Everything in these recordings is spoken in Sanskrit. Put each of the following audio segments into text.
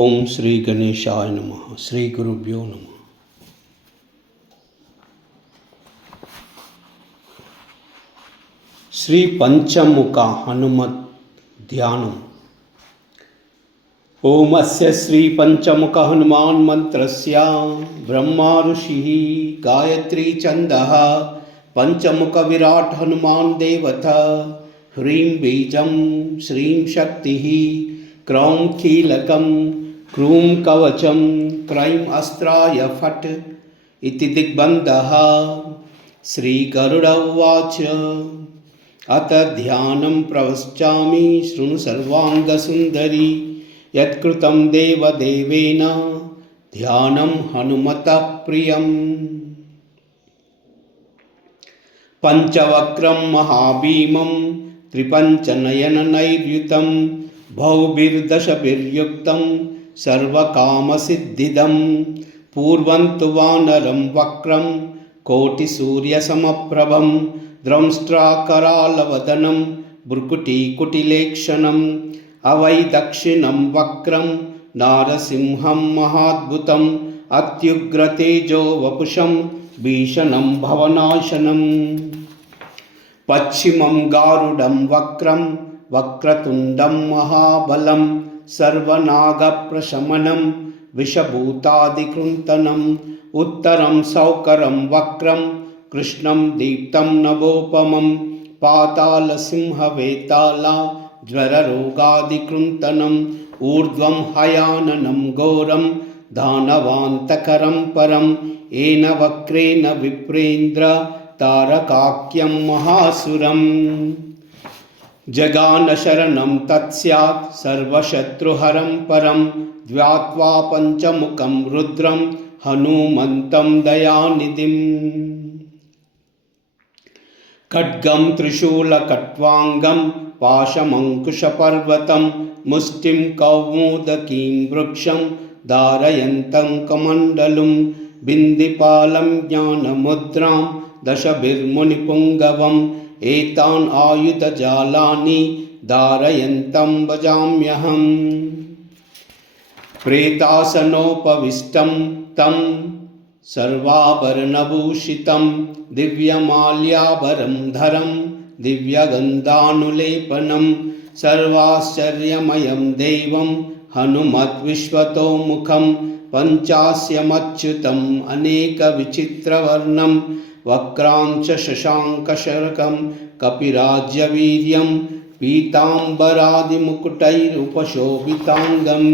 ओम श्री गणेशाय नमः। श्री गुरुभ्यो नमः। श्री पंचमुख हनुमत ध्यानम्। ओम अस्य श्री पंचमुख हनुमान मंत्रस्य ब्रह्मा ऋषिः गायत्री छन्दः पंचमुख विराट हनुमान देवता। ह्रीं बीजं श्रीं शक्तिः क्रौं कीलकं क्रूं कवचं क्रैं अस्त्राय फट् इति दिग्बन्धः। श्रीगरुड उवाच अथ ध्यानं प्रवक्ष्यामि शृणु सर्वाङ्गसुन्दरी। यत्कृतं देवदेवेन ध्यानं हनुमतः प्रियम्। पञ्चवक्त्रं महाभीमं त्रिपञ्चनयननैर्युतं भौभिर्दशभिर्युक्तं सर्वकामसिद्धिदं। पूर्वं तु वानरं वक्रं कोटिसूर्यसमप्रभं द्रंष्ट्राकरालवदनं भ्रुकुटिकुटिलेक्षणम्। अवै दक्षिणं वक्रं नारसिंहं महाद्भुतम् अत्युग्रतेजो वपुषं भीषणं भवनाशनम्। पश्चिमं गारुडं वक्रं वक्रतुण्डं महाबलं सर्वनागप्रशमनं विषभूतादिकृन्तनम्। उत्तरं सौकरं वक्रं कृष्णं दीप्तं नभोपमं पातालसिंहवेताला ज्वररोगादिकृन्तनम्। ऊर्ध्वं हयाननं घोरं दानवान्तकरं परं येन वक्रेण विप्रेन्द्र तारकाख्यं महासुरम्। जगानशरणं तत्स्यात् सर्वशत्रुहरं परं ध्यात्वा पञ्चमुखं रुद्रं हनुमन्तं दयानिधिम्। खड्गं त्रिशूलखट्वाङ्गं पाशमङ्कुशपर्वतं मुष्टिं कौमुदकीं वृक्षं धारयन्तं कमण्डलुं। बिन्दिपालं ज्ञानमुद्रां दशभिर्मुनिपुङ्गवम् एतान् आयुधजालानि धारयन्तं भजाम्यहम्। प्रेतासनोपविष्टं तं सर्वाभरणभूषितं दिव्यमाल्याभरं धरं दिव्यगन्धानुलेपनं सर्वाश्चर्यमयं देवं हनुमद्विश्वतोमुखं। पञ्चास्यमच्युतम् अनेकविचित्रवर्णं वक्रांश शशाङ्कशरकं कपिराज्यवीर्यं पीताम्बरादिमुकुटैरुपशोभिताङ्गं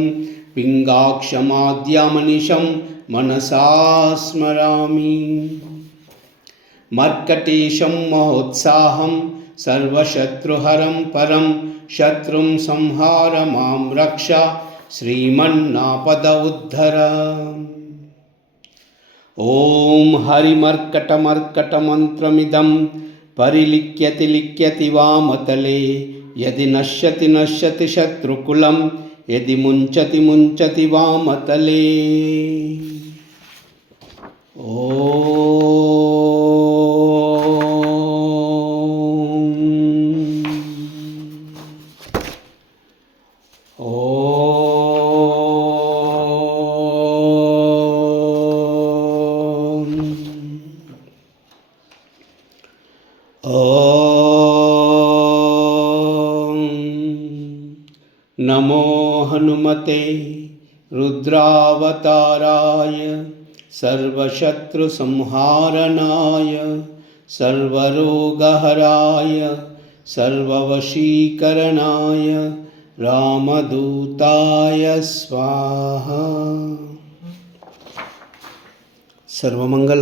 पिङ्गाक्षमाद्यमनिशं मनसा स्मरामि। मर्कटेशं महोत्साहं सर्वशत्रुहरं परं शत्रुं संहार मां रक्ष श्रीमन्नापद उद्धर। ॐ हरिमर्कटमर्कटमन्त्रमिदं परिलिख्यति लिख्यति वामतले। यदि नश्यति नश्यति शत्रुकुलं यदि मुञ्चति मुञ्चति वामतले। नमो हनुमते रुद्रावताराय सर्वशत्रुसंहारणाय सर्वरोगहराय सर्ववशीकरणाय रामदूताय स्वाहा। सर्वमंगल।